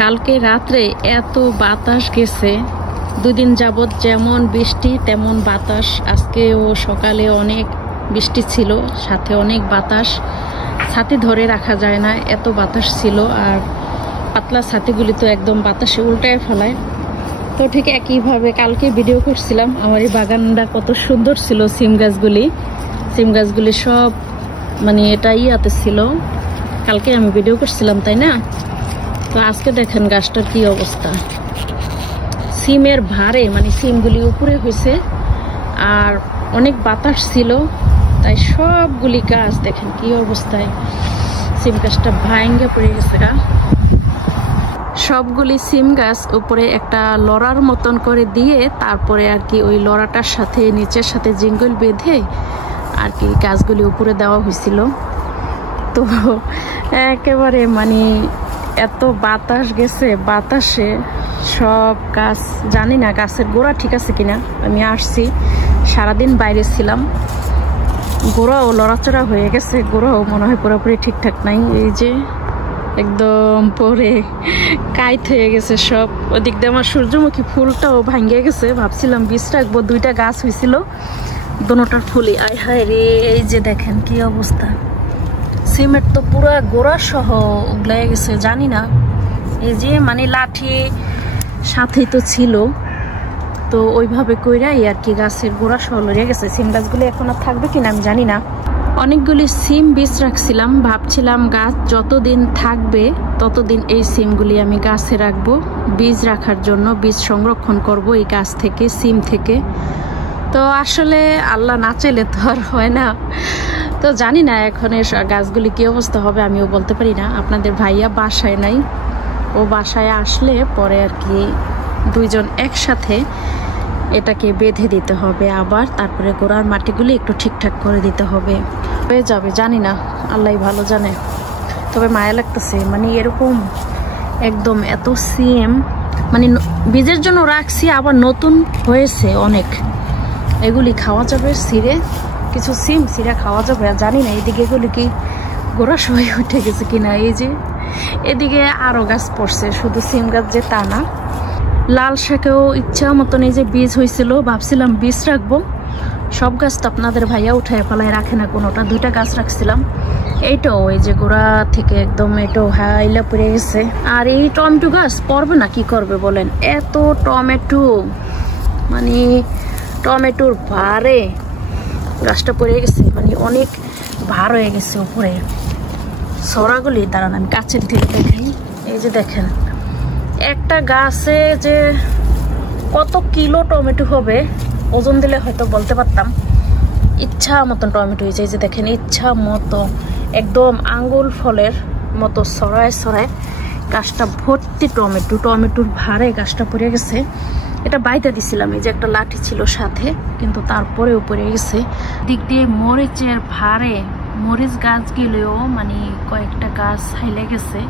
কালকে রাত্রে এত বাতাস গেছে, 2 দিন যাবত যেমন বৃষ্টি তেমন বাতাস। আজকেও সকালে অনেক বৃষ্টি ছিল, সাথে অনেক বাতাস। ছাতি ধরে রাখা যায় না, এত বাতাস ছিল। আর পাতলা ছাতিগুলি তো একদম বাতাসে উল্টায় ফেলায়। তো ঠিক একইভাবে কালকে ভিডিও করছিলাম। আমার এই বাগানটা কত সুন্দর ছিল, সিম গাছগুলি সব মানে এটা ইয়াতে ছিল, কালকে আমি ভিডিও করছিলাম, তাই না? তো আজকে দেখেন গাছটার কি অবস্থা। সিমের ভারে মানে সিমগুলি উপরে হয়েছে, আর অনেক বাতাস ছিল, তাই সবগুলি গাছ দেখেন কি অবস্থায়। সিম গাছটা ভাঙ্গে পড়ে গেছে। সবগুলি সিম গাছ উপরে একটা লড়ার মতন করে দিয়ে তারপরে আর কি ওই লড়াটার সাথে নিচের সাথে জিঙ্গল বেঁধে আর কি গাছগুলি উপরে দেওয়া হয়েছিল। তো একেবারে মানে এত বাতাস গেছে, বাতাসে সব গাছ, জানি না গাছের গোড়া ঠিক আছে কিনা। আমি আসছি, সারাদিন বাইরে ছিলাম, গোড়াও লড়াচড়া হয়ে গেছে, গোড়াও মনে হয় পুরোপুরি ঠিকঠাক নাই। এই যে একদম পরে কাইট হয়ে গেছে সব। ওদিক দিয়ে আমার সূর্যমুখী ফুলটাও ভাঙ্গে গেছে। ভাবছিলাম বীজ রাখবো, 2টা গাছ হয়েছিল, দোনোটার ফুলই আয় হায় রে। এই যে দেখেন কি অবস্থা, সিমেন্ট তো পুরো গোড়া সহ উগলাই গেছে, জানি না। এই যে মানে লাঠি সাথেই তো ছিল, তো ওইভাবে কইরাই আর কি গাছের গোড়া সহ লড়ে গেছে। সিম গাছগুলি এখন আর থাকবে কিনা আমি জানি না। অনেকগুলি সিম বীজ রাখছিলাম, ভাবছিলাম গাছ যতদিন থাকবে ততদিন এই সিমগুলি আমি গাছে রাখবো, বীজ রাখার জন্য, বীজ সংরক্ষণ করব এই গাছ থেকে, সিম থেকে। তো আসলে আল্লাহ না চাইলে তো আর হয় না। তো জানি না এখন গাছগুলি কি অবস্থা হবে, আমিও বলতে পারি না। আপনাদের ভাইয়া বাসায় নাই, ও বাসায় আসলে পরে আর কি 2 জন একসাথে এটাকে বেঁধে দিতে হবে আবার, তারপরে গোড়ার মাটিগুলি একটু ঠিকঠাক করে দিতে হবে, হয়ে যাবে জানি না, আল্লাহ ভালো জানে। তবে মায়া লাগতেছে, মানে এরকম একদম এত সিম মানে বীজের জন্য রাখছি, আবার নতুন হয়েছে অনেক। এগুলি খাওয়া যাবে ছিঁড়ে, কিছু সিম ছিঁড়ে খাওয়া যাবে। আর জানি না এদিকে এগুলি কি গোড়া সবাই উঠে গেছে কিনা। এই যে এদিকে আরো গাছ পড়ছে, শুধু সিম গাছ যে তা না। লাল শাকেও ইচ্ছা মতন এই যে বীজ হয়েছিল, ভাবছিলাম বীজ রাখবো। সব গাছ তো আপনাদের ভাইয়া উঠায় ফেলায় রাখে না কোনোটা, 2টা গাছ রাখছিলাম। এইটাও এই যে গোড়া থেকে একদম এটাও হাইলা পড়ে গেছে। আর এই টমেটো গাছ পড়বে না, কি করবে বলেন, এত টমেটো, মানে টমেটোর ভারে গাছটা পড়ে গেছে, মানে অনেক ভার হয়ে গেছে উপরে ছড়াগুলি। দাঁড়ান আমি কাছের দিকে দেখি। এই যে দেখেন একটা গাছে যে কত কিলো টমেটো হবে, ওজন দিলে হয়তো বলতে পারতাম। ইচ্ছা মতন টমেটো হয়েছে। এই যে দেখেন ইচ্ছা মতো একদম আঙ্গুল ফলের মতো ছড়ায় ছড়ায় গাছটা ভর্তি টমেটো, টমেটোর ভারে গাছটা পড়ে গেছে। এটা বাইতে দিছিলাম, এই যে একটা লাঠি ছিল সাথে, কিন্তু তারপরেও পড়ে গেছে। দিক দিয়ে মরিচের ভারে, মরিচ গাছ গেলেও মানে কয়েকটা গাছ হাইলে গেছে,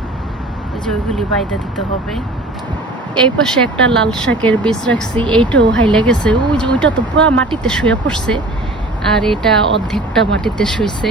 এই যে ওইগুলি বাইতে দিতে হবে। এই পাশে একটা লাল শাকের বীজ রাখছি, এইটাও হাইলে গেছে। ওই যে ওইটা তো পুরো মাটিতে শুয়ে পড়ছে, আর এটা অর্ধেকটা মাটিতে শুয়েছে।